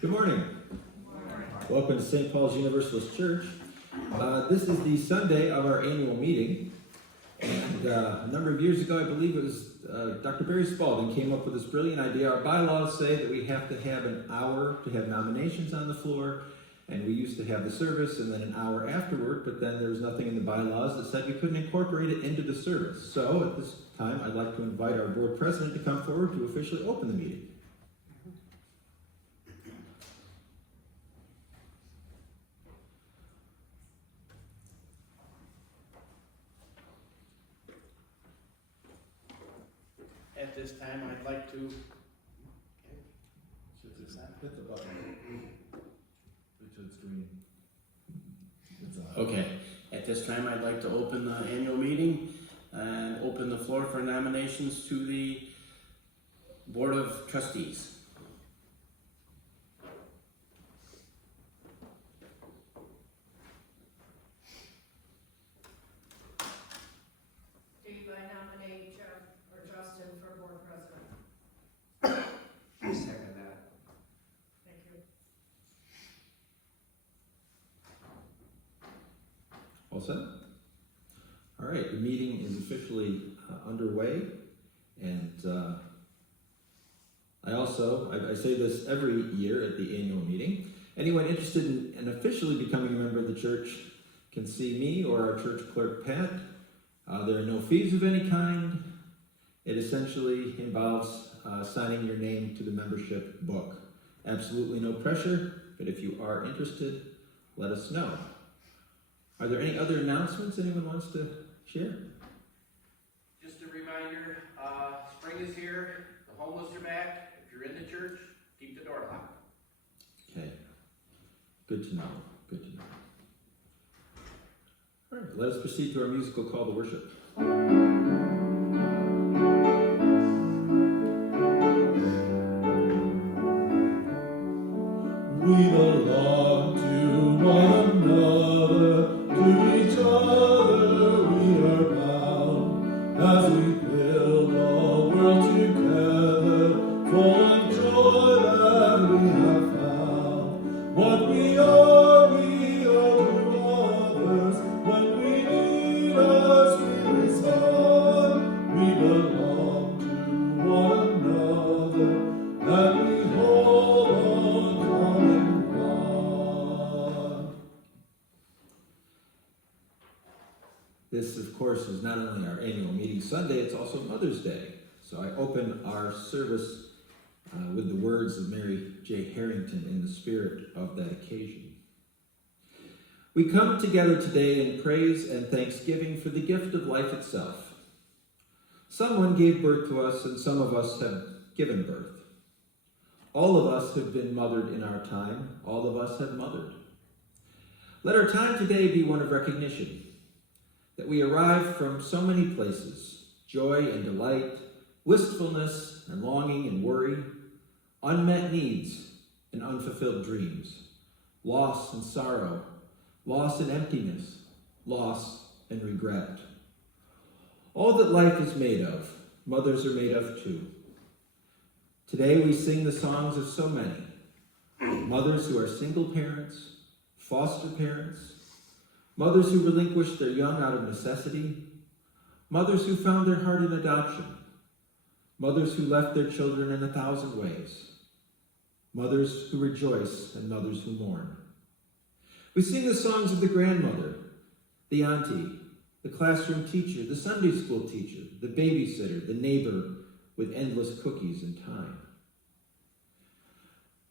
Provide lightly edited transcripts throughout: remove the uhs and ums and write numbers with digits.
Good morning. Welcome to St. Paul's Universalist Church. This is the Sunday of our annual meeting. And a number of years ago, I believe it was Dr. Barry Spalding came up with this brilliant idea. Our bylaws say that we have to have an hour to have nominations on the floor. And we used to have the service and then an hour afterward, but then there was nothing in the bylaws that said you couldn't incorporate it into the service. So at this time, I'd like to invite our board president to come forward to officially open the meeting. At this time, I'd like to, Hit the button. Wait till it's green. okay, at this time, I'd like to open the annual meeting and open the floor for nominations to the Board of Trustees. Dave, I nominate Jeff or Justin for board president. I second that. Thank you. All set? All right, the meeting is officially underway, and I say this every year at the annual meeting. Anyone interested in officially becoming a member of the church can see me or our church clerk, Pat. There are no fees of any kind. It essentially involves signing your name to the membership book. Absolutely no pressure, but if you are interested, let us know. Are there any other announcements anyone wants to share? Just a reminder, spring is here, the homeless are back. If you're in the church, keep the door locked. Okay. Good to know. Good to know. All right, let us proceed to our musical call to worship. We belong to one another, to each other we are bound, as we build a world together, full of joy that we have found. What we are to others, when we need us we respond. We belong to one another, and we hold on common bond. This, of course, is not only our annual meeting Sunday, it's also Mother's Day. So I open our service with the words of Mary J. Harrington in the spirit of that occasion. We come together today in praise and thanksgiving for the gift of life itself. Someone gave birth to us, and some of us have given birth. All of us have been mothered in our time. All of us have mothered. Let our time today be one of recognition, that we arrive from so many places, joy and delight, wistfulness and longing and worry, unmet needs and unfulfilled dreams, loss and sorrow, loss and emptiness, loss and regret. All that life is made of, mothers are made of too. Today we sing the songs of so many, mothers who are single parents, foster parents, mothers who relinquished their young out of necessity, mothers who found their heart in adoption, mothers who left their children in 1,000 ways, mothers who rejoice and mothers who mourn. We sing the songs of the grandmother, the auntie, the classroom teacher, the Sunday school teacher, the babysitter, the neighbor with endless cookies and time.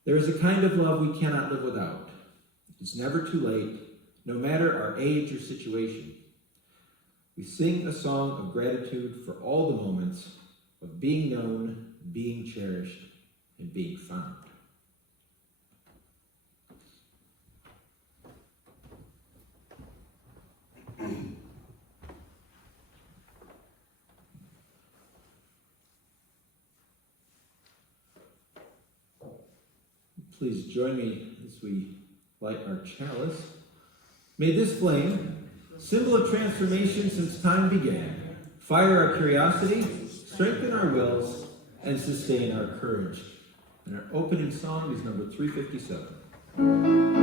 There is a kind of love we cannot live without. It's never too late, no matter our age or situation. We sing a song of gratitude for all the moments of being known, being cherished, and being found. Please join me as we light our chalice. May this flame, symbol of transformation since time began, fire our curiosity, strengthen our wills, and sustain our courage. And our opening song is number 357.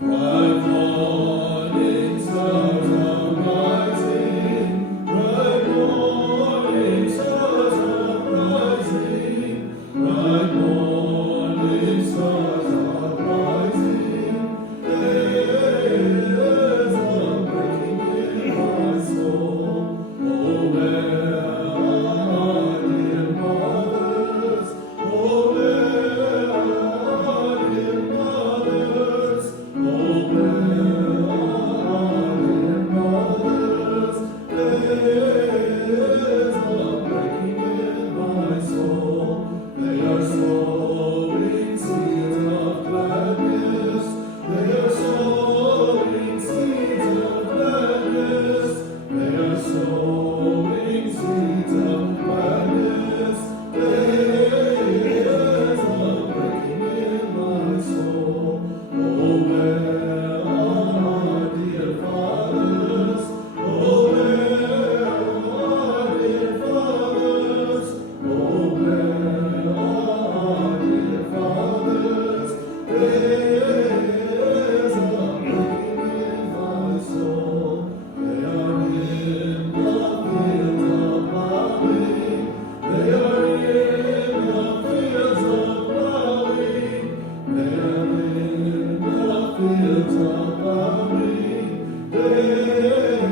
Bright morning stars are rising, bright morning stars are rising, bright morning stars are rising. Days are breaking in my soul. Oh, where are dear mothers? Oh, where are dear mothers? Oh, where are dear mothers? Days are breaking in my soul. They are sowing seeds of gladness. They are sowing seeds of gladness. They are sowing seeds of gladness. Days are breaking in my soul. Oh, where are dear fathers? Oh, where are dear fathers? Oh, where are dear fathers? Days are breaking in my soul. They are in the fields of plowing. They are in the fields of plowing. They are in the fields of plowing. Days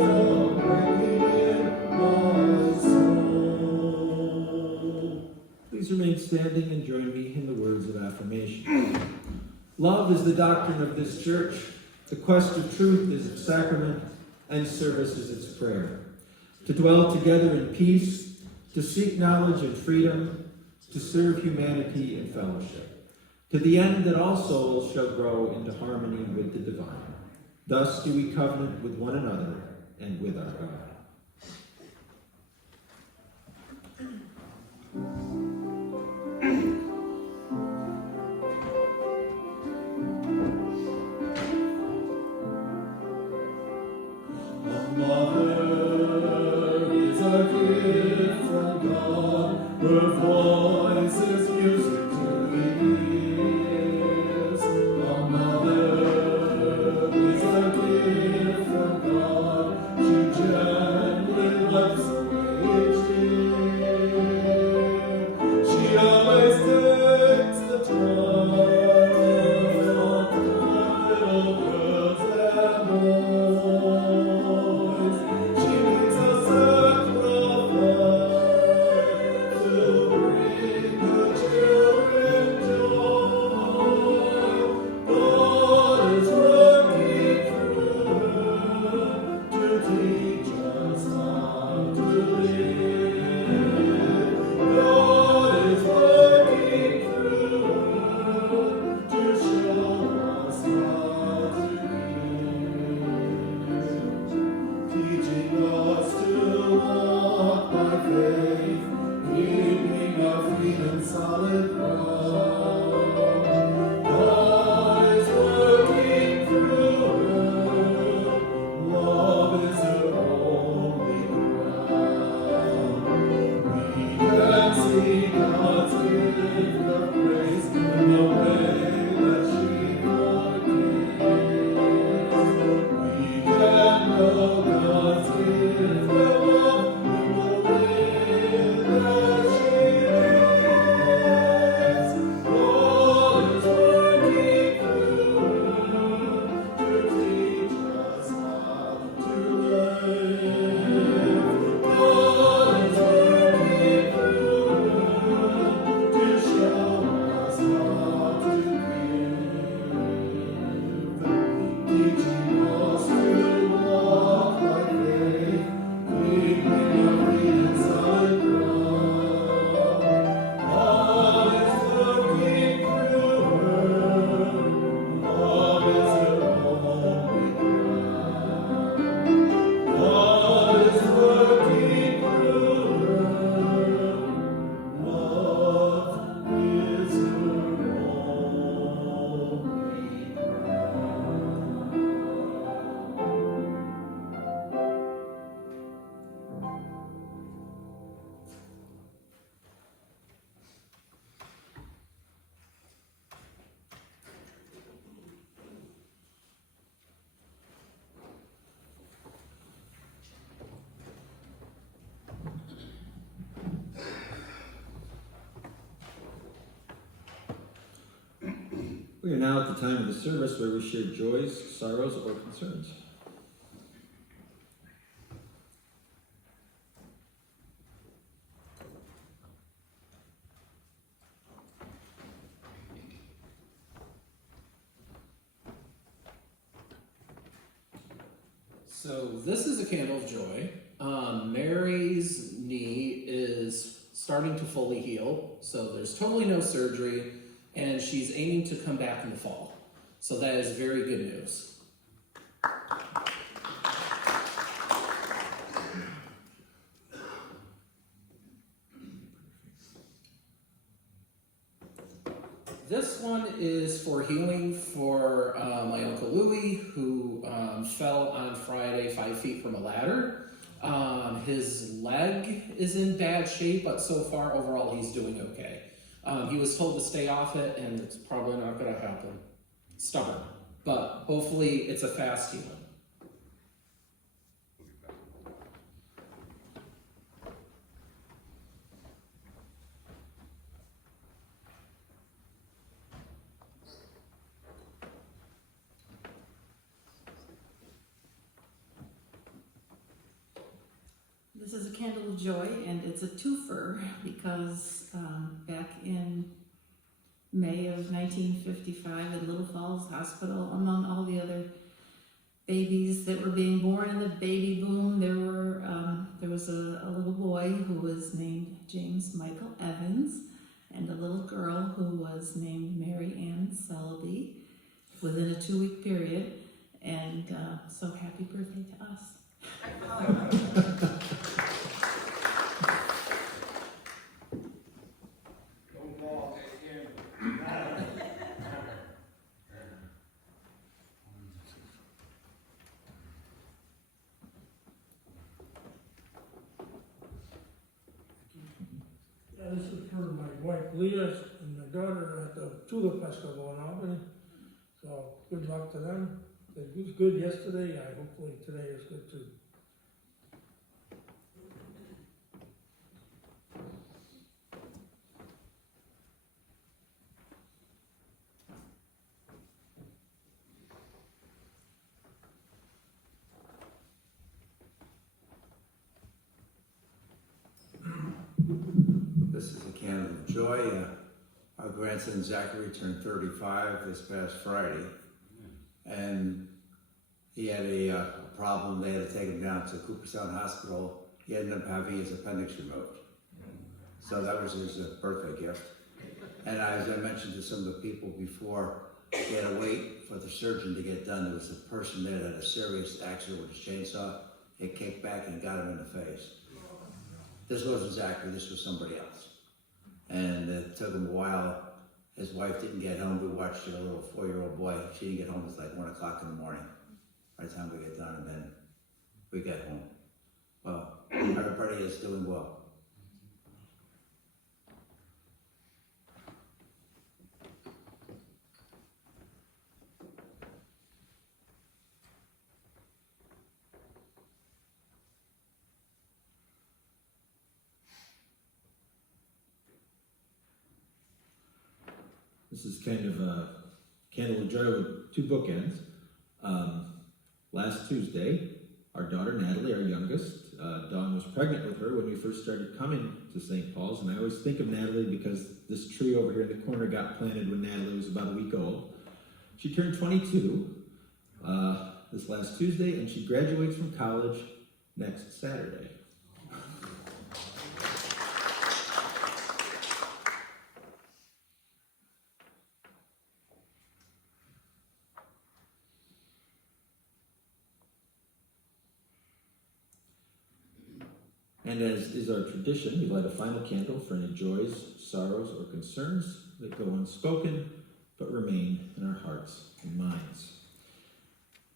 are breaking in my soul. Please remain standing and join me in the words of affirmation. Love is the doctrine of this church. The quest of truth is its sacrament, and service is its prayer. To dwell together in peace, to seek knowledge and freedom, to serve humanity in fellowship, to the end that all souls shall grow into harmony with the divine. Thus do we covenant with one another and with our God. A mother is a gift from God. Her voice is music to the ears. A mother is a gift from God. She gently wipes away tears. She always takes the time for little girls and boys. She makes a sacrifice to bring the children joy. God is working through her to teach us how to live. God is working through her to show us how to live. Teaching us to walk by faith, keeping our feet in solid ground. God is working through her. Love is her only ground. We can see God's gift of grace in the way that she forgives. We can know God's gift of love in the way that she lives. We are now at the time of the service where we share joys, sorrows, or concerns. So this is a candle of joy. Mary's knee is starting to fully heal, so there's totally no surgery, and she's aiming to come back in the fall. So that is very good news. This one is for healing for my Uncle Louie, who fell on Friday 5 feet from a ladder. His leg is in bad shape, but so far overall he's doing okay. He was told to stay off it, and it's probably not going to happen. Stubborn, but hopefully it's a fast healing. This is a candle of joy, and it's a twofer because back in May of 1955 at Little Falls Hospital, among all the other babies that were being born in the baby boom, there was a little boy who was named James Michael Evans, and a little girl who was named Mary Ann Selby within a 2-week period. And so happy birthday to us. Yeah, this is for my wife Leah and my daughter at the Tulip Festival in Albany. So good luck to them. It was good yesterday. Hopefully today is good too. This is a candle of joy. Our grandson Zachary turned 35 this past Friday, and he had a problem. They had to take him down to Cooperstown Hospital. He ended up having his appendix removed. So that was his birthday gift. And as I mentioned to some of the people before, he had to wait for the surgeon to get done. There was a person there that had a serious accident with his chainsaw. It kicked back and got him in the face. This wasn't Zachary, this was somebody else. And it took him a while. His wife didn't get home. We watched a little 4-year-old boy. She didn't get home until like 1 o'clock in the morning. By the time we get done, and then we get home. Well, everybody is doing well. This is kind of a candle of joy with 2 bookends. Last Tuesday, our daughter Natalie, our youngest, Dawn was pregnant with her when we first started coming to St. Paul's, and I always think of Natalie because this tree over here in the corner got planted when Natalie was about a week old. She turned 22 this last Tuesday, and she graduates from college next Saturday. And as is our tradition, we light a final candle for any joys, sorrows, or concerns that go unspoken, but remain in our hearts and minds.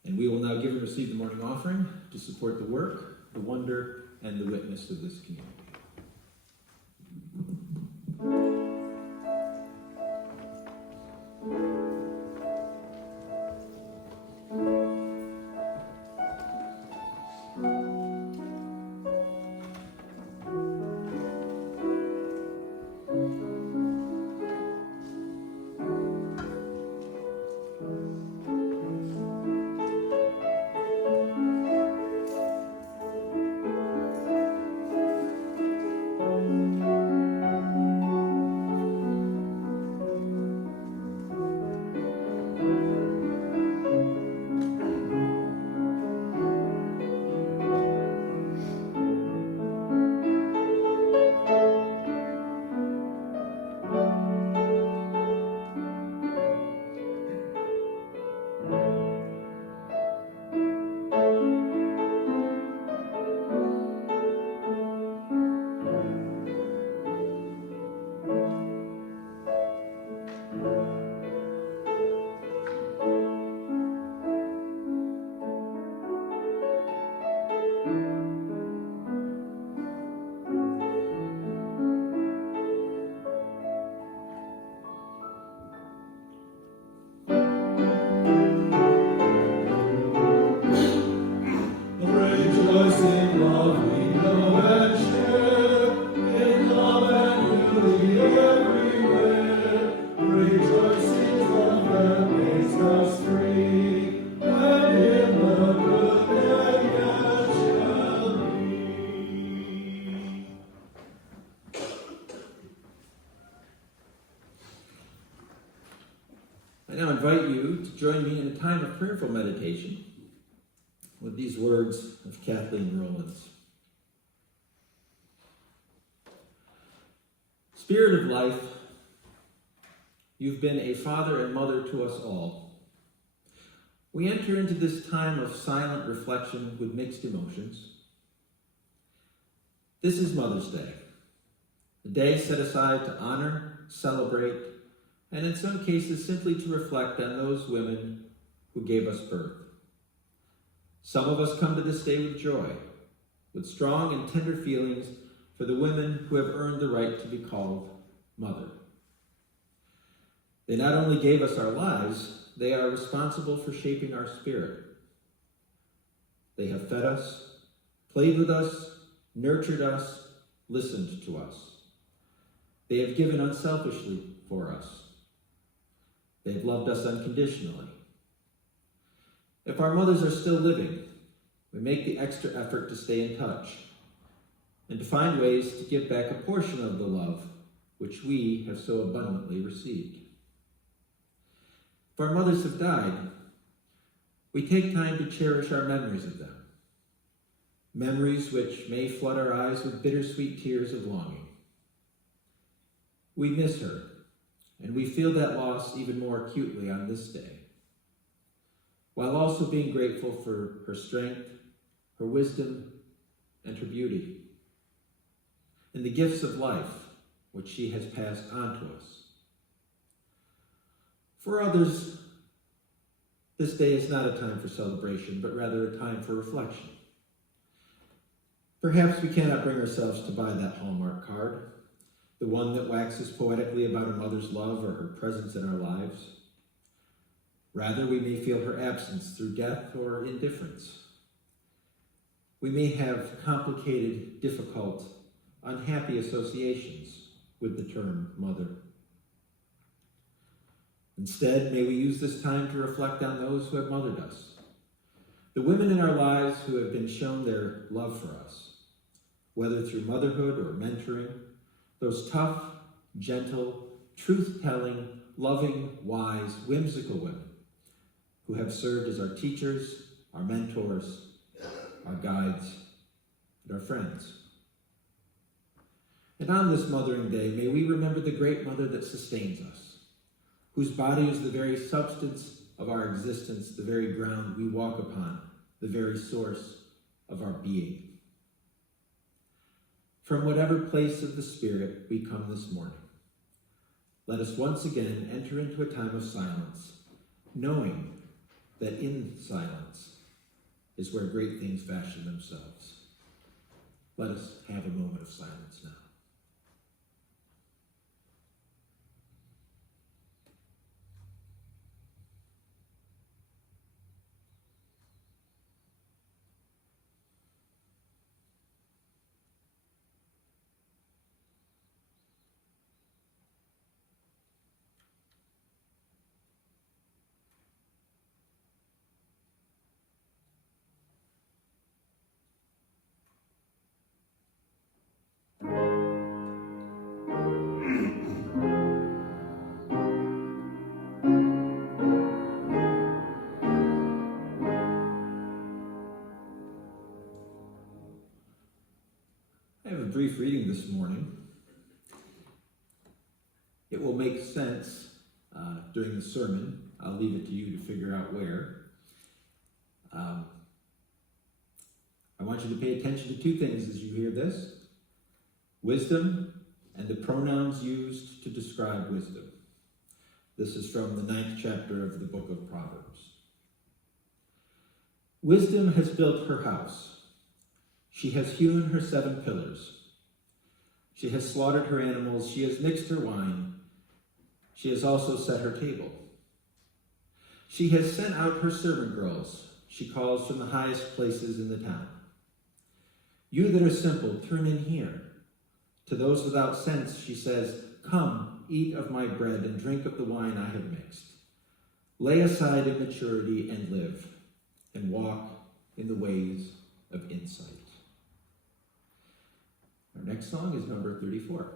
And we will now give and receive the morning offering to support the work, the wonder, and the witness of this community. I now invite you to join me in a time of prayerful meditation with these words of Kathleen Rollins. Spirit of life, you've been a father and mother to us all. We enter into this time of silent reflection with mixed emotions. This is Mother's Day, a day set aside to honor, celebrate, and in some cases simply to reflect on those women who gave us birth. Some of us come to this day with joy, with strong and tender feelings for the women who have earned the right to be called mother. They not only gave us our lives, they are responsible for shaping our spirit. They have fed us, played with us, nurtured us, listened to us. They have given unselfishly for us. They have loved us unconditionally. If our mothers are still living, we make the extra effort to stay in touch and to find ways to give back a portion of the love which we have so abundantly received. If our mothers have died, we take time to cherish our memories of them, memories which may flood our eyes with bittersweet tears of longing. We miss her, and we feel that loss even more acutely on this day, while also being grateful for her strength, her wisdom, and her beauty, and the gifts of life which she has passed on to us. For others, this day is not a time for celebration, but rather a time for reflection. Perhaps we cannot bring ourselves to buy that Hallmark card, the one that waxes poetically about a mother's love or her presence in our lives. Rather, we may feel her absence through death or indifference. We may have complicated, difficult, unhappy associations with the term mother. Instead, may we use this time to reflect on those who have mothered us, the women in our lives who have been shown their love for us, whether through motherhood or mentoring, those tough, gentle, truth-telling, loving, wise, whimsical women who have served as our teachers, our mentors, our guides, and our friends. And on this Mothering Day, may we remember the great mother that sustains us, whose body is the very substance of our existence, the very ground we walk upon, the very source of our being. From whatever place of the Spirit we come this morning, let us once again enter into a time of silence, knowing that in silence is where great things fashion themselves. Let us have a moment of silence now. I have a brief reading this morning. It will make sense during the sermon. I'll leave it to you to figure out where. I want you to pay attention to two things as you hear this: wisdom and the pronouns used to describe wisdom. This is from the 9th chapter of the book of Proverbs. Wisdom has built her house. She has hewn her 7 pillars. She has slaughtered her animals. She has mixed her wine. She has also set her table. She has sent out her servant girls. She calls from the highest places in the town. You that are simple, turn in here. To those without sense, she says, come, eat of my bread and drink of the wine I have mixed. Lay aside immaturity and live, and walk in the ways of insight. Our next song is number 34.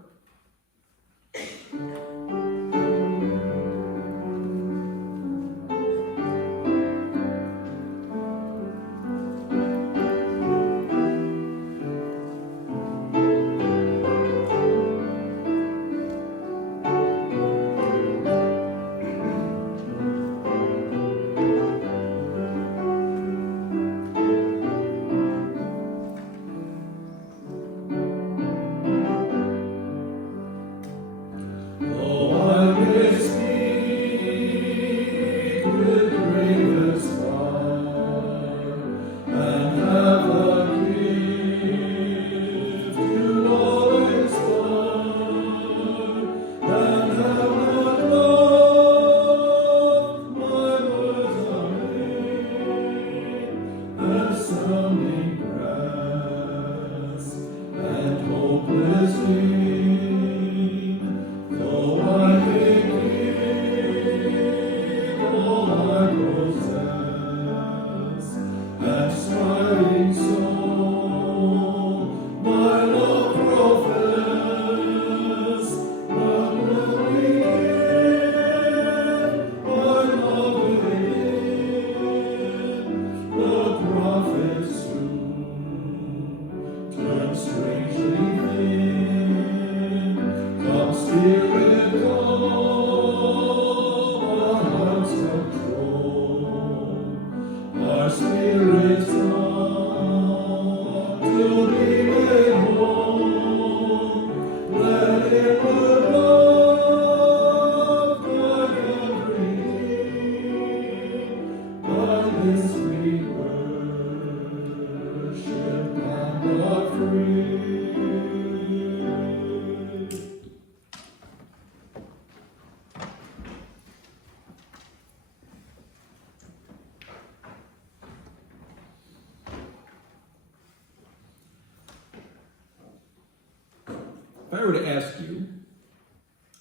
I were to ask you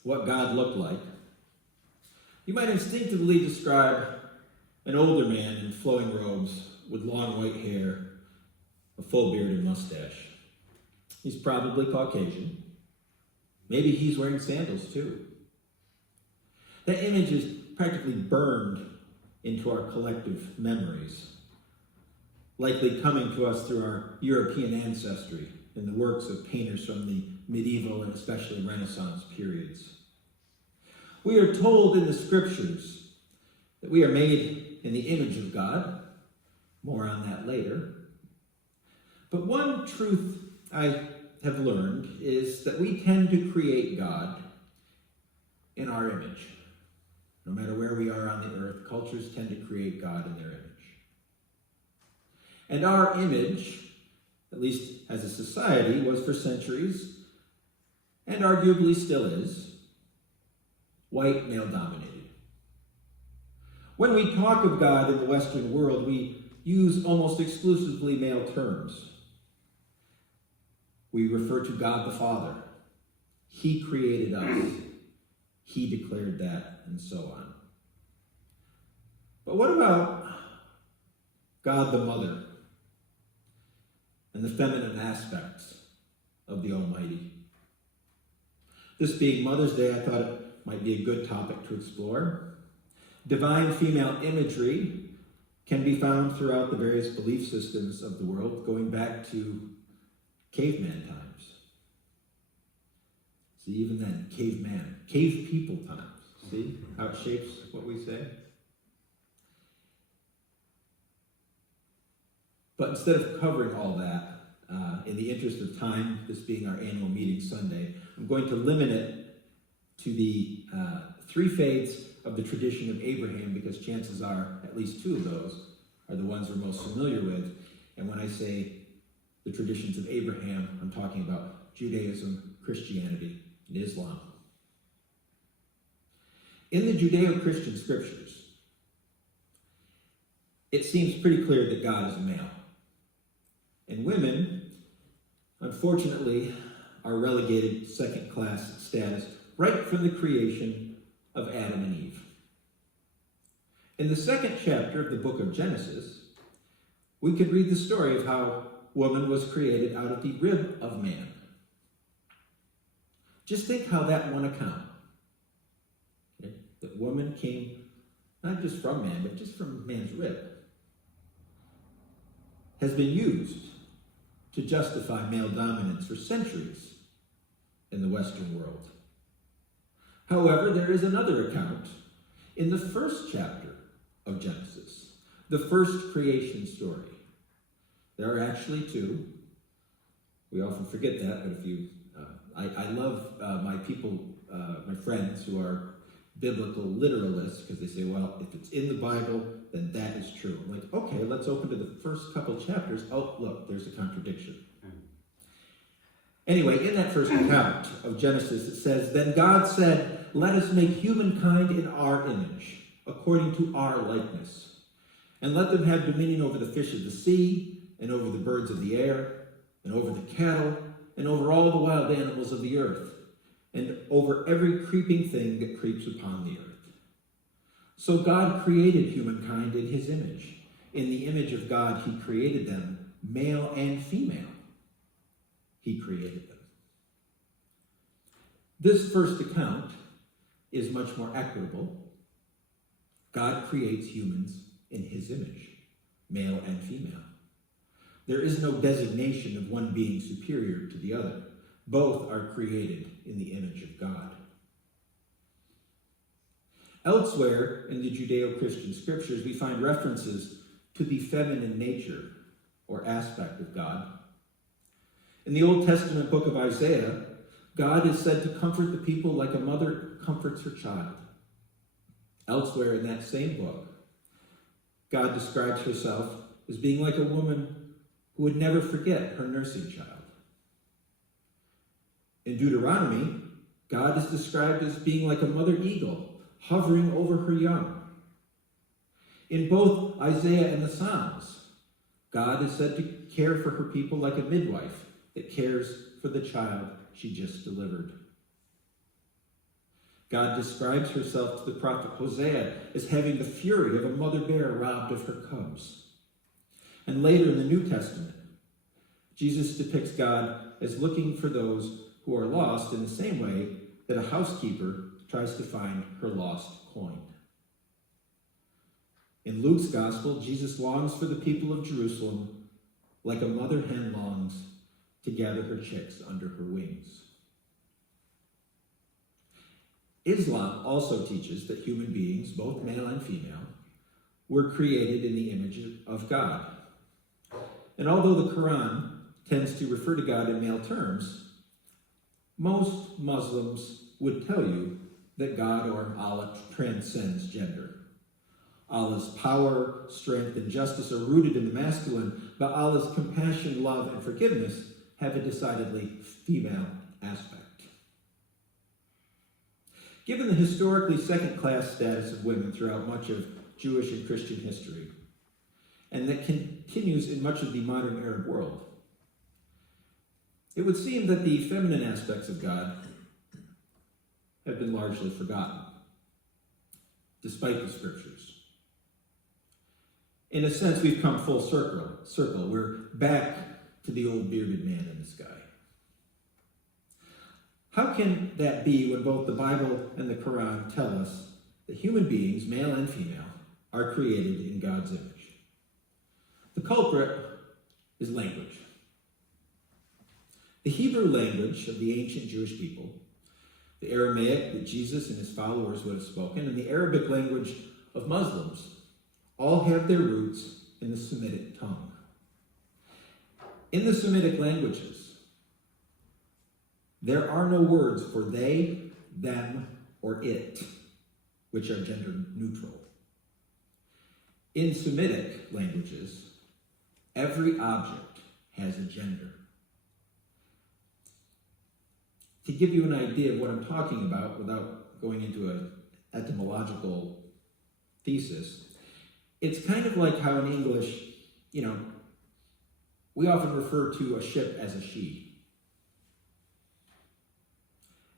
what God looked like, you might instinctively describe an older man in flowing robes with long white hair, a full beard and mustache. He's probably Caucasian. Maybe he's wearing sandals too. That image is practically burned into our collective memories, likely coming to us through our European ancestry and the works of painters from the medieval and especially Renaissance periods. We are told in the scriptures that we are made in the image of God. More on that later. But one truth I have learned is that we tend to create God in our image. No matter where we are on the earth, cultures tend to create God in their image. And our image, at least as a society, was for centuries, and arguably still is, white, male-dominated. When we talk of God in the Western world, we use almost exclusively male terms. We refer to God the Father. He created us. He declared that, and so on. But what about God the Mother and the feminine aspects of the Almighty? This being Mother's Day, I thought it might be a good topic to explore. Divine female imagery can be found throughout the various belief systems of the world, going back to caveman times. See, even then, cave people times. See how it shapes what we say? But instead of covering all that, in the interest of time, this being our annual meeting Sunday, I'm going to limit it to the 3 faiths of the tradition of Abraham, because chances are at least 2 of those are the ones we're most familiar with. And when I say the traditions of Abraham, I'm talking about Judaism, Christianity, and Islam. In the Judeo-Christian scriptures, it seems pretty clear that God is a male. And women, unfortunately, are relegated second-class status right from the creation of Adam and Eve. In the 2nd chapter of the book of Genesis, we could read the story of how woman was created out of the rib of man. Just think how that one account, okay, that woman came not just from man, but just from man's rib, has been used to justify male dominance for centuries in the Western world. However, there is another account in the 1st chapter of Genesis, the first creation story. There are actually 2. We often forget that, but if you, I love my people, my friends who are biblical literalists, because they say, well, if it's in the Bible, then that is true. I'm like, okay, let's open to the first couple chapters. Oh, look, there's a contradiction. Anyway, in that first account of Genesis, it says, "Then God said, let us make humankind in our image, according to our likeness, and let them have dominion over the fish of the sea, and over the birds of the air, and over the cattle, and over all the wild animals of the earth, and over every creeping thing that creeps upon the earth." So God created humankind in his image. In the image of God, he created them, male and female. He created them. This first account is much more equitable. God creates humans in his image, male and female. There is no designation of one being superior to the other. Both are created in the image of God. Elsewhere in the Judeo-Christian scriptures, we find references to the feminine nature or aspect of God. In the Old Testament book of Isaiah, God is said to comfort the people like a mother comforts her child. Elsewhere in that same book, God describes herself as being like a woman who would never forget her nursing child. In Deuteronomy, God is described as being like a mother eagle, hovering over her young. In both Isaiah and the Psalms, God is said to care for her people like a midwife that cares for the child she just delivered. God describes herself to the prophet Hosea as having the fury of a mother bear robbed of her cubs. And later in the New Testament, Jesus depicts God as looking for those who are lost in the same way that a housekeeper tries to find her lost coin. In Luke's gospel, Jesus longs for the people of Jerusalem like a mother hen longs to gather her chicks under her wings. Islam also teaches that human beings, both male and female, were created in the image of God. And although the Quran tends to refer to God in male terms, most Muslims would tell you that God, or Allah, transcends gender. Allah's power, strength, and justice are rooted in the masculine, but Allah's compassion, love, and forgiveness have a decidedly female aspect. Given the historically second-class status of women throughout much of Jewish and Christian history, and that continues in much of the modern Arab world, it would seem that the feminine aspects of God have been largely forgotten, despite the scriptures. In a sense, we've come full circle. We're back to the old bearded man in the sky. How can that be when both the Bible and the Quran tell us that human beings, male and female, are created in God's image? The culprit is language. The Hebrew language of the ancient Jewish people, the Aramaic that Jesus and his followers would have spoken, and the Arabic language of Muslims all have their roots in the Semitic tongue. In the Semitic languages, there are no words for they, them, or it, which are gender neutral. In Semitic languages, every object has a gender. To give you an idea of what I'm talking about without going into an etymological thesis, it's kind of like how in English, we often refer to a ship as a she.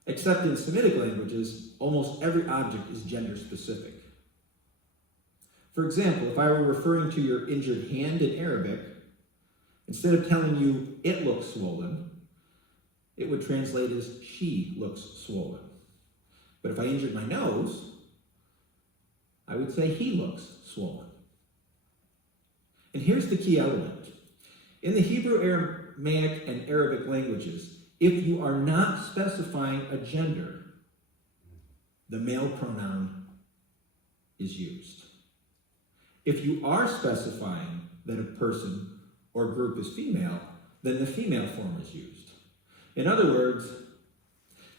Except in Semitic languages, almost every object is gender specific. For example, if I were referring to your injured hand in Arabic, instead of telling you it looks swollen, it would translate as she looks swollen. But if I injured my nose, I would say he looks swollen. And here's the key element. In the Hebrew, Aramaic, and Arabic languages, if you are not specifying a gender, the male pronoun is used. If you are specifying that a person or group is female, then the female form is used. In other words,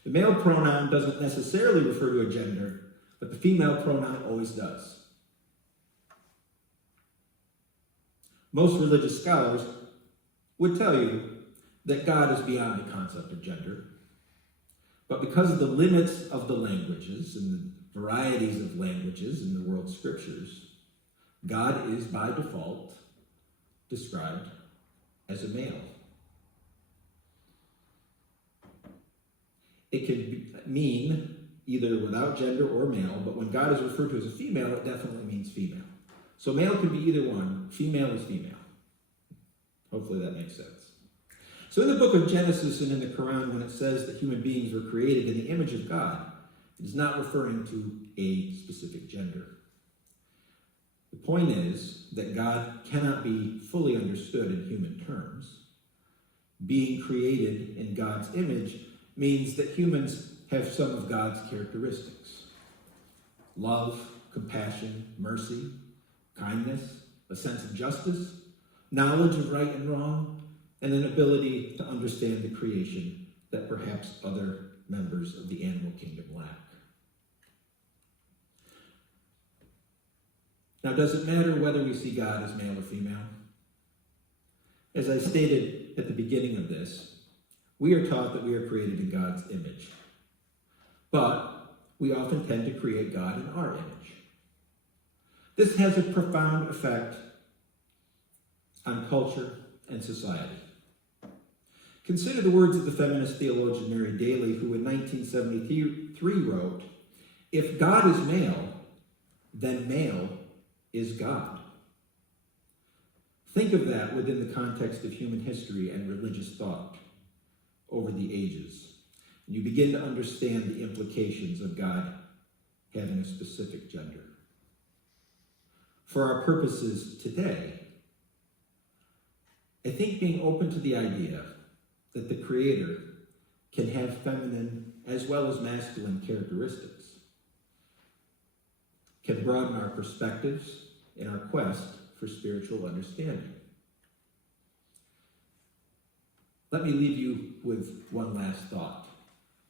the male pronoun doesn't necessarily refer to a gender, but the female pronoun always does. Most religious scholars would tell you that God is beyond the concept of gender, but because of the limits of the languages and the varieties of languages in the world's scriptures, God is by default described as a male. It can mean either without gender or male, but when God is referred to as a female, it definitely means female. So male can be either one, female is female. Hopefully that makes sense. So in the book of Genesis and in the Quran, when it says that human beings were created in the image of God, it is not referring to a specific gender. The point is that God cannot be fully understood in human terms. Being created in God's image means that humans have some of God's characteristics: love, compassion, mercy, kindness, a sense of justice, knowledge of right and wrong, and an ability to understand the creation that perhaps other members of the animal kingdom lack. Now, does it matter whether we see God as male or female? As I stated at the beginning of this, we are taught that we are created in God's image. But we often tend to create God in our image. This has a profound effect on culture and society. Consider the words of the feminist theologian Mary Daly, who in 1973 wrote, "If God is male, then male is God." Think of that within the context of human history and religious thought over the ages. And you begin to understand the implications of God having a specific gender. For our purposes today, I think being open to the idea that the Creator can have feminine as well as masculine characteristics can broaden our perspectives in our quest for spiritual understanding. Let me leave you with one last thought,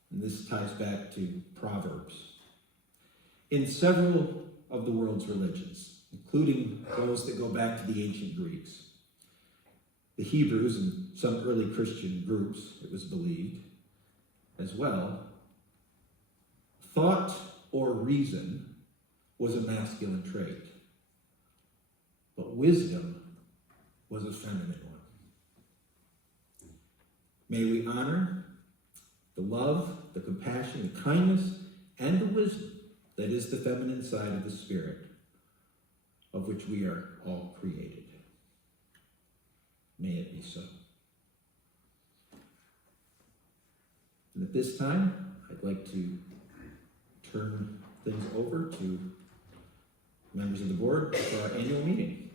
and this ties back to Proverbs. In several of the world's religions, including those that go back to the ancient Greeks, the Hebrews and some early Christian groups, it was believed, as well, thought or reason was a masculine trait, but wisdom was a feminine one. May we honor the love, the compassion, the kindness, and the wisdom that is the feminine side of the Spirit, of which we are all created. May it be so. And at this time, I'd like to turn things over to members of the board for our annual meeting.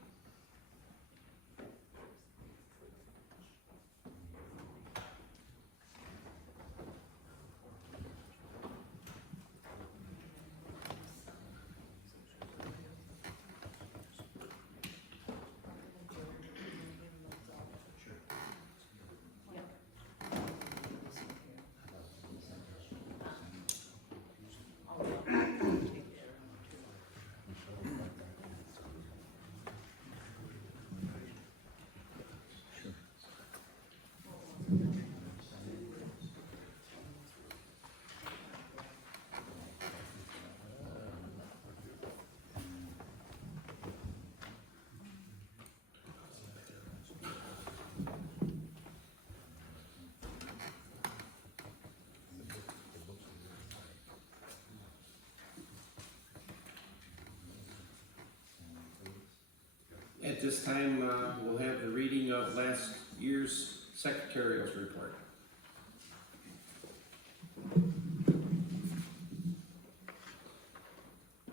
At this time, we'll have the reading of last year's secretarial's report.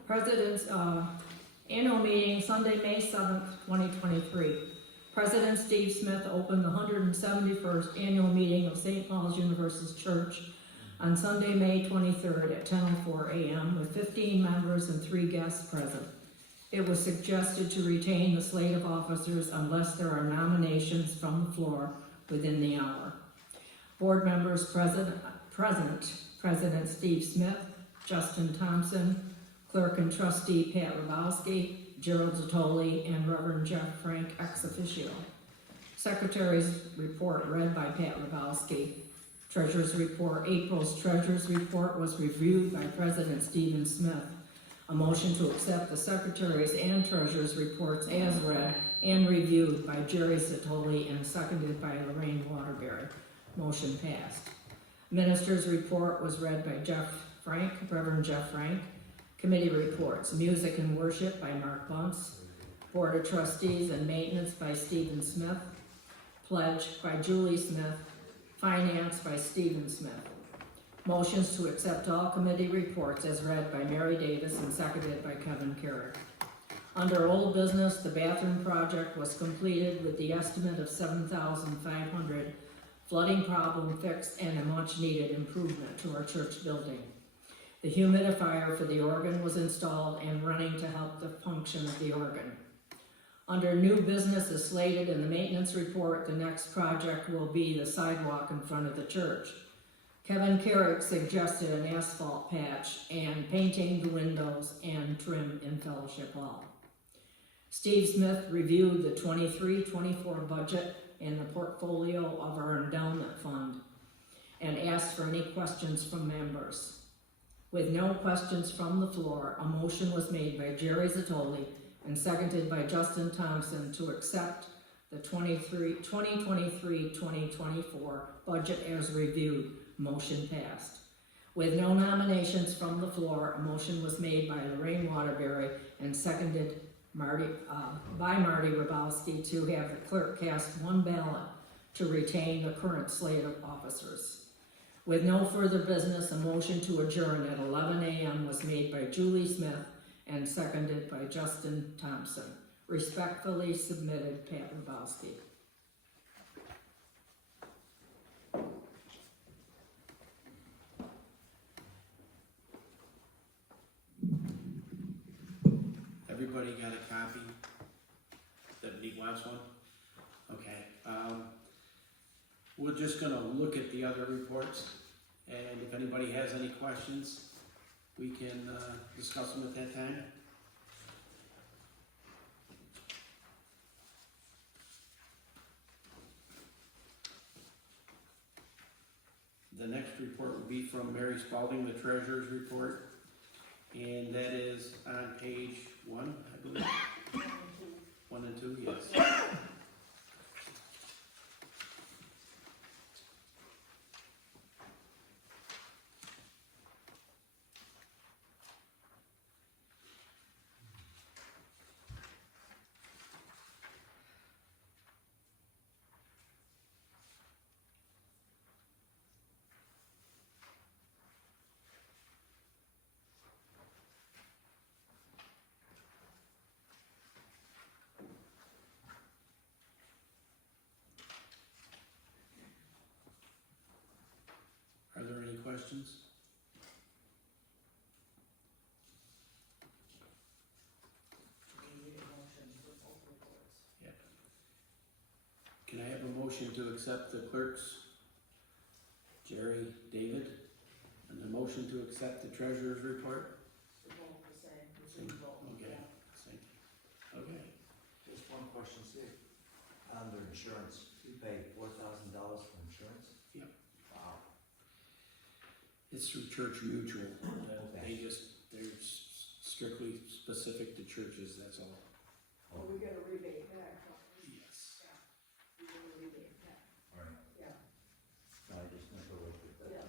President's annual meeting, Sunday, May 7th, 2023. President Steve Smith opened the 171st annual meeting of St. Paul's Universalist Church on Sunday, May 23rd at 10:04 a.m. with 15 members and 3 guests present. It was suggested to retain the slate of officers unless there are nominations from the floor within the hour. Board members present, President Steve Smith, Justin Thompson, Clerk and Trustee Pat Rabowski, Gerald Zatoli, and Reverend Jeff Frank ex officio. Secretary's report read by Pat Rabowski. Treasurer's report, April's Treasurer's report was reviewed by President Stephen Smith. A motion to accept the Secretary's and Treasurer's reports as read and reviewed by Jerry Zatoli and seconded by Lorraine Waterbury. Motion passed. Minister's report was read by Reverend Jeff Frank. Committee reports, Music and Worship by Mark Bunce. Board of Trustees and Maintenance by Stephen Smith. Pledge by Julie Smith. Finance by Stephen Smith. Motions to accept all committee reports as read by Mary Davis and seconded by Kevin Carrick. Under old business, the bathroom project was completed with the estimate of $7,500, flooding problem fixed, and a much-needed improvement to our church building. The humidifier for the organ was installed and running to help the function of the organ. Under new business as slated in the maintenance report, the next project will be the sidewalk in front of the church. Kevin Carrick suggested an asphalt patch and painting the windows and trim in Fellowship Hall. Steve Smith reviewed the 23-24 budget and the portfolio of our endowment fund and asked for any questions from members. With no questions from the floor, a motion was made by Jerry Zatoli and seconded by Justin Thompson to accept the 2023-2024 budget as reviewed. Motion passed. With no nominations from the floor, a motion was made by Lorraine Waterbury and seconded by Marty Rabowski to have the clerk cast one ballot to retain the current slate of officers. With no further business, a motion to adjourn at 11 a.m. was made by Julie Smith and seconded by Justin Thompson. Respectfully submitted, Pat Rabowski. Everybody got a copy? That wants one? Okay, we're just gonna look at the other reports, and if anybody has any questions, we can, discuss them at that time. The next report will be from Mary Spalding, the treasurer's report, and that is on page 1, I believe. 1 and 2, yes. Are there any questions? Yeah. Can I have a motion to accept the clerk's, Jerry, David, and the motion to accept the treasurer's report? Same. Okay, same. Okay. Just one question, Steve. On their insurance, you pay $4,000 for insurance? Yep. Wow. It's through Church Mutual. Okay. They're strictly specific to churches, that's all. Well, we get a rebate back. Yes. We get a rebate back. All right. Yeah. No, I just never looked at that. Yeah.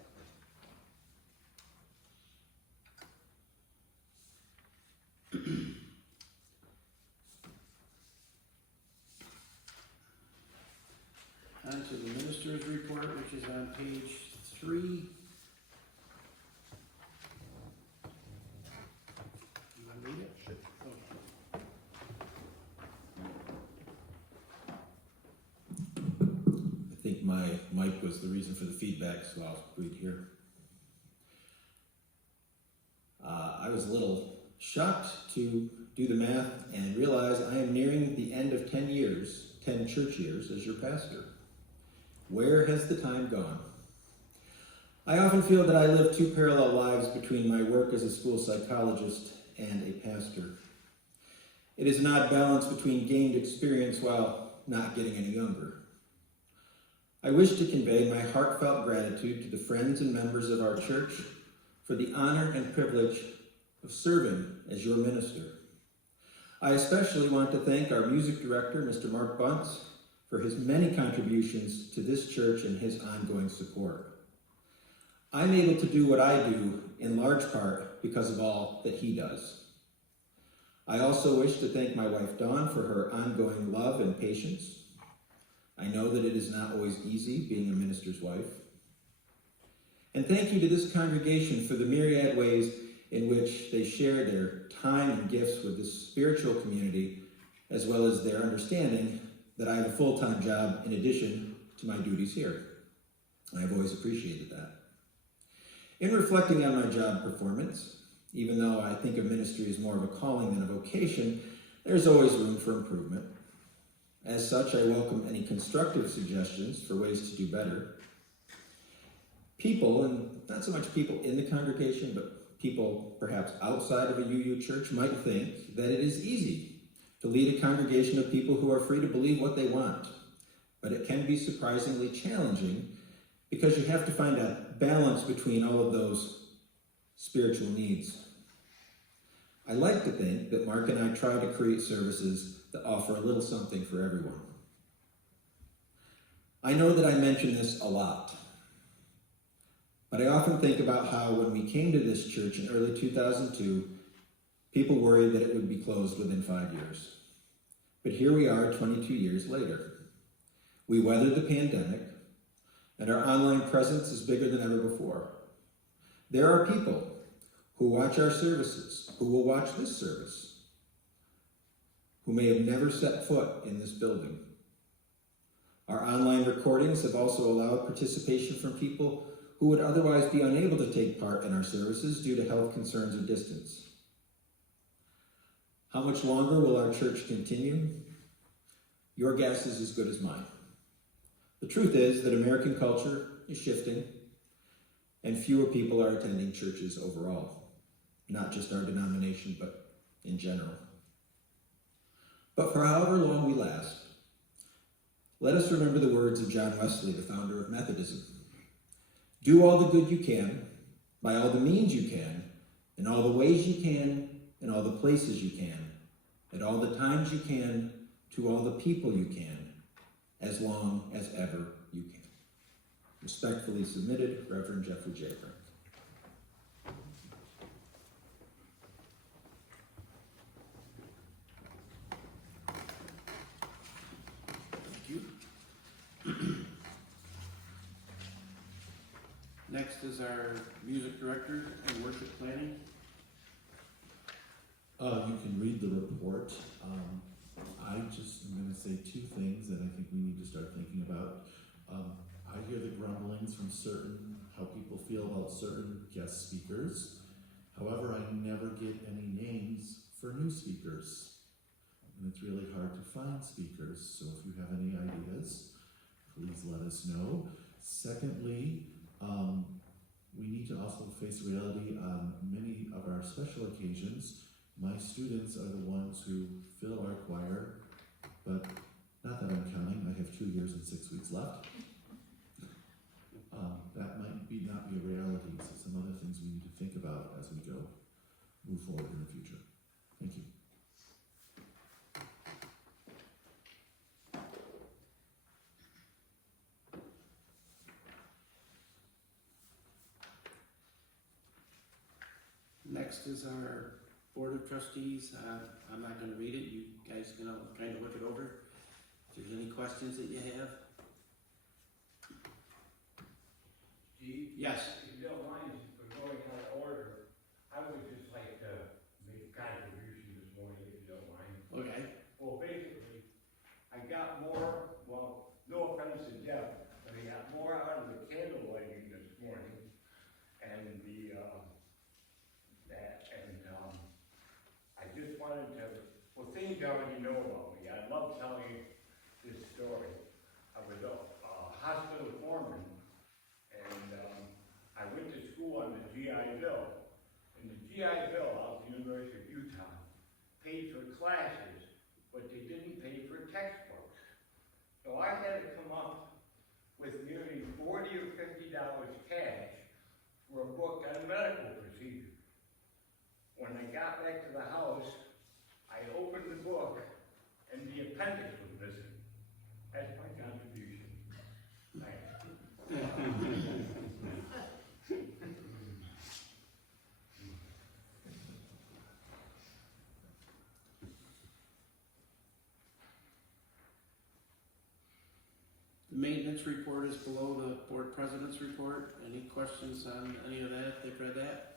On to the minister's report, which is on page 3. You want to read it? Sure. I think my mic was the reason for the feedback, so I'll read here. I was a little shocked to do the math and realize I am nearing the end of 10 years, 10 church years as your pastor. Where has the time gone? I often feel that I live two parallel lives between my work as a school psychologist and a pastor. It is an odd balance between gained experience while not getting any younger. I wish to convey my heartfelt gratitude to the friends and members of our church for the honor and privilege of serving as your minister. I especially want to thank our music director, Mr. Mark Bunce, for his many contributions to this church and his ongoing support. I'm able to do what I do in large part because of all that he does. I also wish to thank my wife Dawn for her ongoing love and patience. I know that it is not always easy being a minister's wife. And thank you to this congregation for the myriad ways in which they share their time and gifts with this spiritual community, as well as their understanding that I have a full-time job in addition to my duties here. I have always appreciated that. In reflecting on my job performance, even though I think of ministry as more of a calling than a vocation, there's always room for improvement. As such, I welcome any constructive suggestions for ways to do better. People, and not so much people in the congregation, but people perhaps outside of a UU church might think that it is easy to lead a congregation of people who are free to believe what they want. But it can be surprisingly challenging because you have to find a balance between all of those spiritual needs. I like to think that Mark and I try to create services that offer a little something for everyone. I know that I mention this a lot, but I often think about how when we came to this church in early 2002, people worried that it would be closed within 5 years. But here we are 22 years later. We weathered the pandemic, and our online presence is bigger than ever before. There are people who watch our services, who will watch this service, who may have never set foot in this building. Our online recordings have also allowed participation from people who would otherwise be unable to take part in our services due to health concerns or distance. How much longer will our church continue? Your guess is as good as mine. The truth is that American culture is shifting, and fewer people are attending churches overall, not just our denomination, but in general. But for however long we last, let us remember the words of John Wesley, the founder of Methodism. Do all the good you can, by all the means you can, in all the ways you can, in all the places you can, at all the times you can, to all the people you can, as long as ever you can. Respectfully submitted, Reverend Jeffrey J. Frank. Thank you. Next is our music director and worship planning. You can read the report. I just am gonna say two things that I think we need to start thinking about. I hear the grumblings from how people feel about certain guest speakers. However, I never get any names for new speakers. And it's really hard to find speakers, so if you have any ideas, please let us know. Secondly, we need to also face reality on many of our special occasions. My students are the ones who fill our choir, but not that I'm counting, I have 2 years and 6 weeks left. That might not be a reality, so some other things we need to think about as we move forward in the future. Thank you. Next is our Board of Trustees. I'm not gonna read it, you guys gonna kind of look it over. If there's any questions that you have? Steve? Yes. If you don't mind, for going out of order, I would just like to make a contribution this morning, if you don't mind. Okay. Well, basically, I got more, well, no offense to Jeff, but I got more out of the candle lighting this morning, and I just wanted to, well, things you already know about me. I love telling this story. I was a hospital foreman, and I went to school on the GI Bill. And the GI Bill out at the University of Utah paid for classes, but they didn't pay for textbooks. So I had to come up with nearly $40 or $50 cash for a book on medical procedure. When I got back to the house, I opened the book and the appendix was missing. That's my contribution. Thanks. The maintenance report is below the board president's report. Any questions on any of that? They've read that?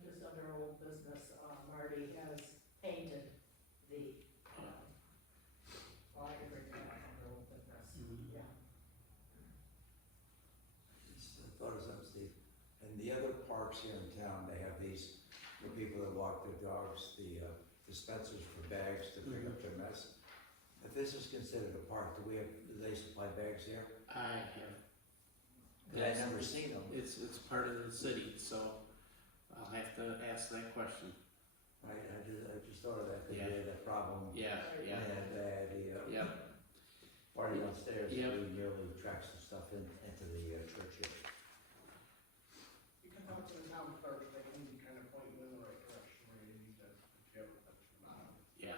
Just under old business, Marty has painted the, well, I can bring that up under old business, yeah. Just thought of something, Steve. In the other parks here in town, they have these, for people that walk their dogs, the dispensers for bags to pick up their mess. If this is considered a park, do they supply bags here? I have. I've never seen them. It's part of the city, so I'll have to ask that question. Right, I just thought of that, because Yeah. we had that problem. Yeah. The party downstairs, Yep. we nearly tracked some stuff into the church here. You can talk to the town clerk, they can kind of point you in the right direction where you need to, Yeah.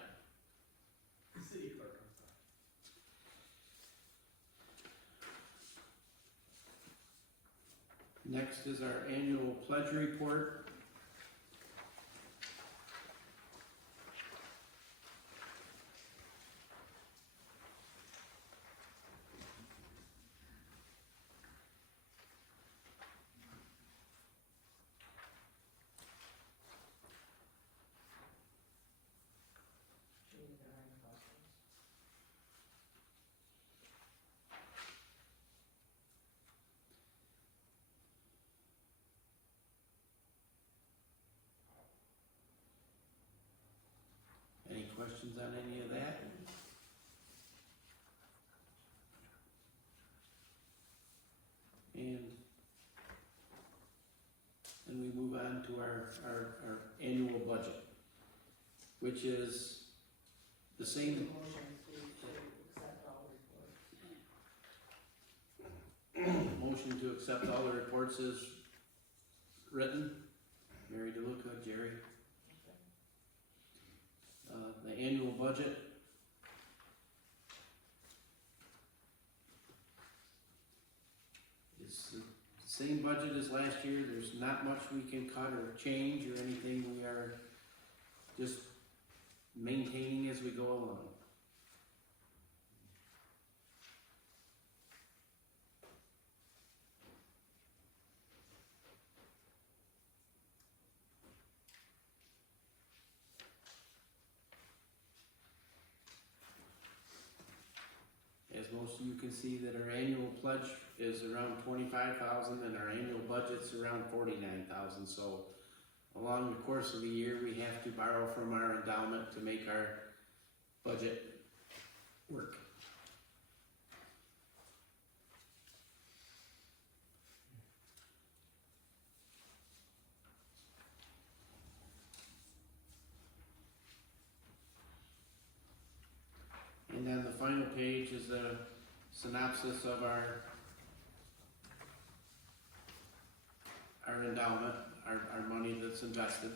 Next is our annual pledge report. Any questions on any of that? And then we move on to our annual budget, which is the same. Motion to accept all the reports as written. Mary DeLuca, Jerry. The annual budget. It's the same budget as last year. There's not much we can cut or change or anything. We are just maintaining as we go along. As most of you can see, that our annual pledge is around 25,000 and our annual budget's around 49,000. So along the course of the year, we have to borrow from our endowment to make our budget work. And then the final page is a synopsis of our endowment, our money that's invested.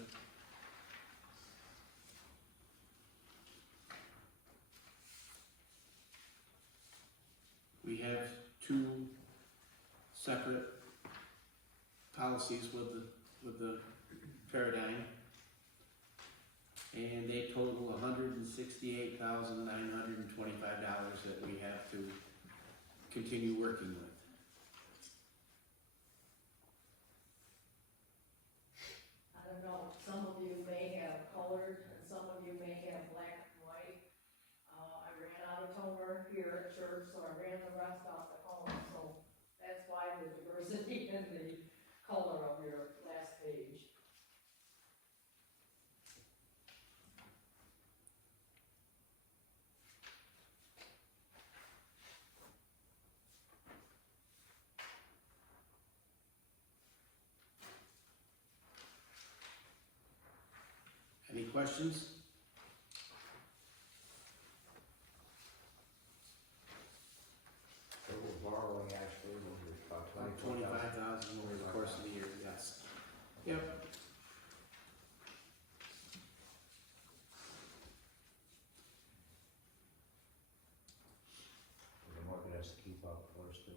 We have two separate policies with the Paradigm, and they total $168,925 that we have to continue working with. I don't know, some of you may have colored and some of you may have black and white. I ran out of toner here at church, so I ran the rest off at home, so that's why the diversity in the color of your last page. Any questions? So we're borrowing actually, about About 25,000. 25,000 over the course of the year, yes. Yep. The market has to keep up for us to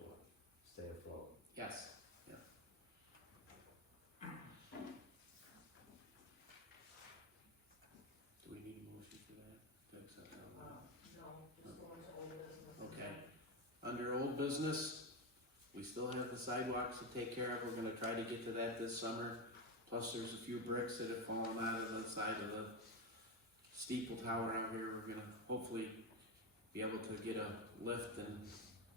stay afloat. Yes. Yeah. Do we need a motion for that? To accept that one? No, just going to old business. Okay. Under old business, we still have the sidewalks to take care of. We're gonna try to get to that this summer. Plus, there's a few bricks that have fallen out of the side of the steeple tower out here. We're gonna hopefully be able to get a lift and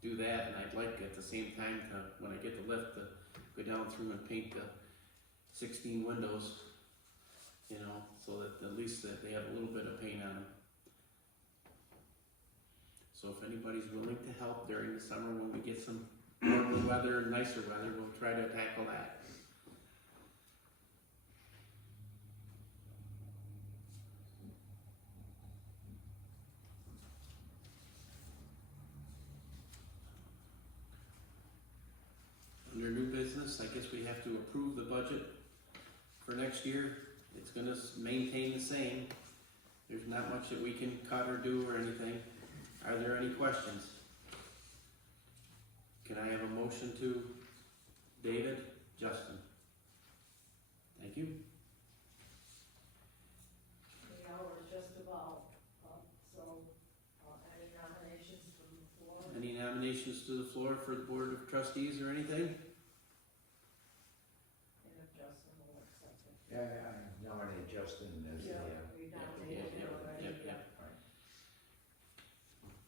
do that. And I'd like at the same time to, when I get the lift, to go down through and paint the 16 windows, you know, so that at least that they have a little bit of paint on them. So if anybody's willing to help during the summer when we get some warmer weather and nicer weather, we'll try to tackle that. Under new business, I guess we have to approve the budget for next year. It's gonna maintain the same. There's not much that we can cut or do or anything. Are there any questions? Can I have a motion to, David? Justin. Thank you. The hour is just about up, so, any nominations from the floor? Any nominations to the floor for the Board of Trustees or anything? And if Justin will accept it. Yeah, I nominate Justin as the, We Yeah, nominated yeah, him already. yeah, yeah.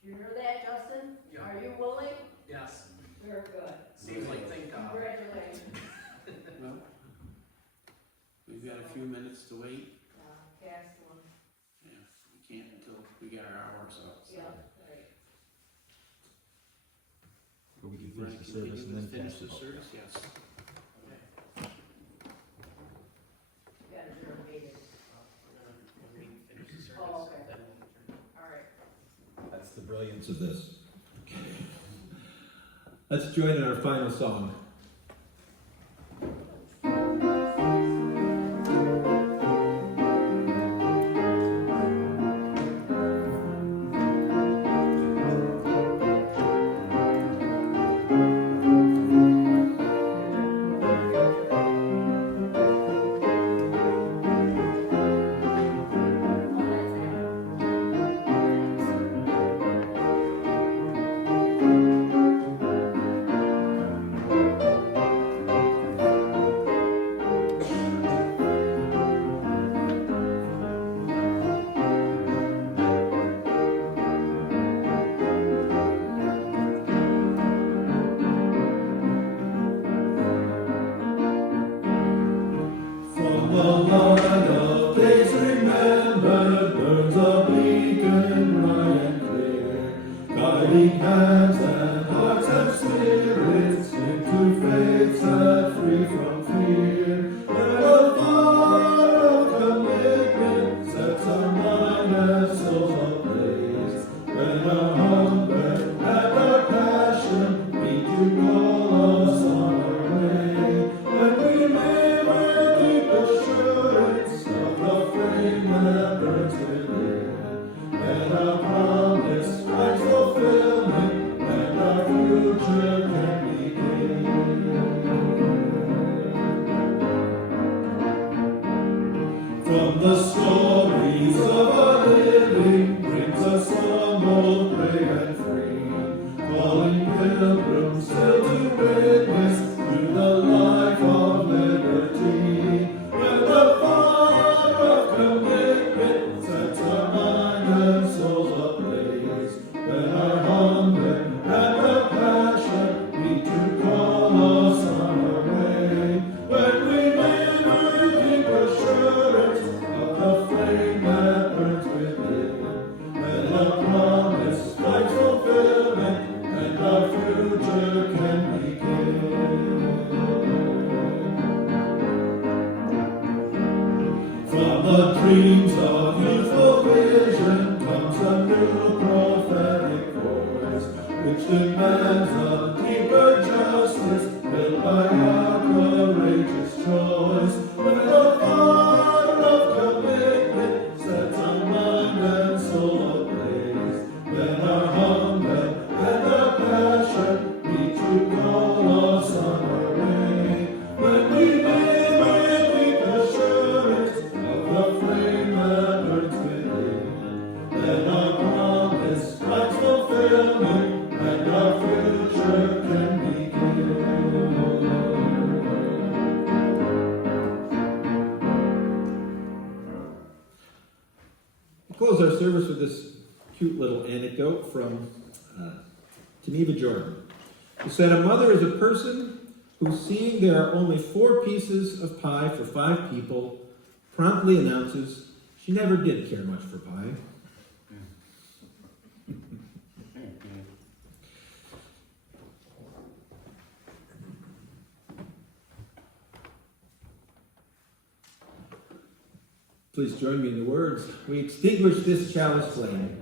You heard that, Justin? Are you willing? Yes. Very good. Seems like think Congratulations. Well, we've got a few minutes to wait. Cast one. Yeah, we can't until we get our hours up. so. Yeah, right. Or we can Brian, finish the can we service do and then finish cast the the vote. service? Yes. You got adjourn meeting. Finish the service. Oh, okay. then we'll adjourn. All right. That's the brilliance of this. Let's join in our final song. From the line of days remembered burns a beacon bright and clear, guiding hands and hearts and spirits into faith set free from fear. Where the fire of commitment sets our mind and souls ablaze, when our hunger and our passion meet to call us on our way. When we live with deep assurance of the flame that burns within, and our promise finds fulfillment, and our future can begin. From the stories of our living brings a song both brave and free, calling pilgrims still to witness to the life of liberty. When the fire of commitment sets our mind and souls ablaze, when our hunger and our passion meet to call us on our way, when we live with deep assurance of the flame that burns within, when our promise finds fulfillment and our future can begin. From the dreams of youthful vision comes a new prophetic voice, which demands a deeper justice built by our courageous choice. When the fire of commitment sets our mind and soul ablaze, then our hunger and our passion meet to call us on our way. When we live with deep assurance of the flame that burns within, then our promise finds fulfillment and our future can begin. We close our service with this cute little anecdote from Geneva Jordan, who said, "A mother is a person who, seeing there are only 4 pieces of pie for 5 people, promptly announces she never did care much for pie." Please join me in the words. We extinguish this chalice flame,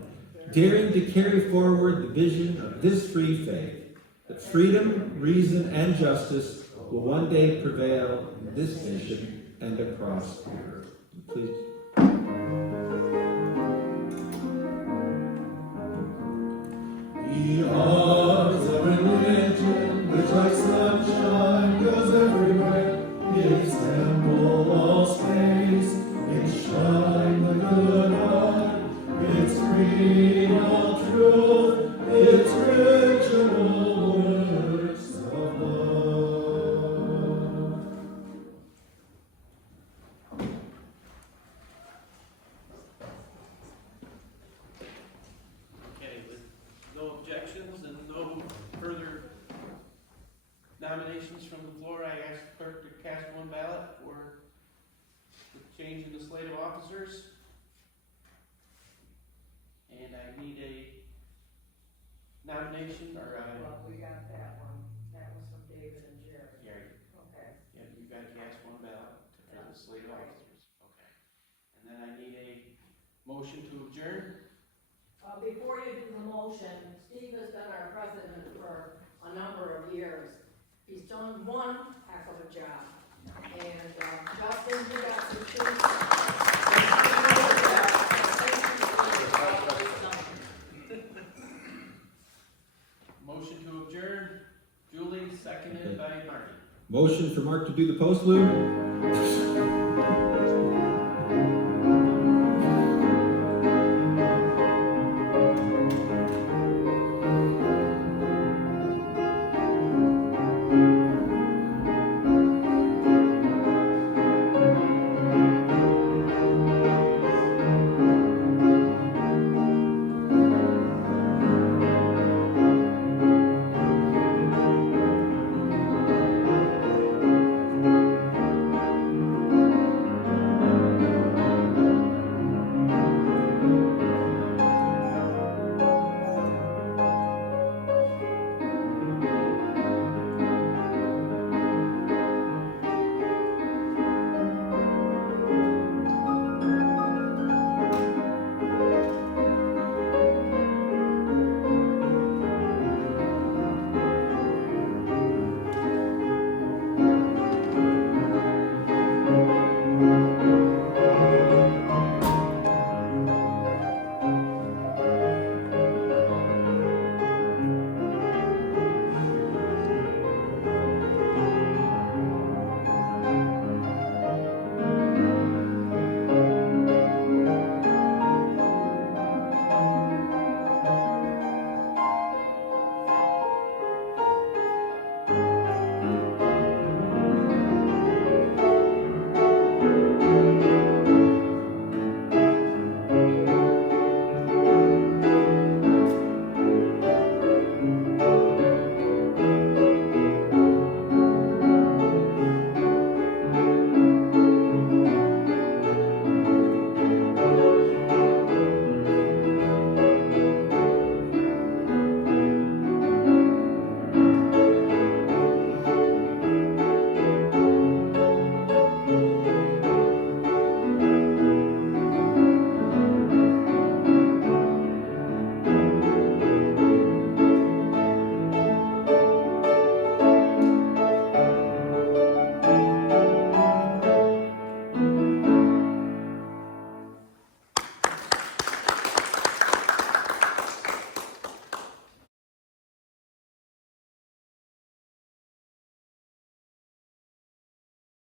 daring to carry forward the vision of this free faith, that freedom, reason, and justice will one day prevail in this nation and across the earth. Please. We are the religion which like sunshine goes everywhere. its temple all space, its shrine the good art, its creed all truth, its ritual works of love. Okay, with no objections and no further nominations from the floor, I ask the clerk to cast one ballot for the change in the slate of officers. And I need a nomination, or Well, we got that one. That was from David and Jerry. Gary, Okay. yeah, you've got to cast one ballot for the slate of officers, okay. And then I need a motion to adjourn. Before you do the motion, Steve has been our president for a number of years. He's done one heck of a job. And Justin, you got some Motion to adjourn, Julie, seconded by Marty. Motion for Mark to do the post loop.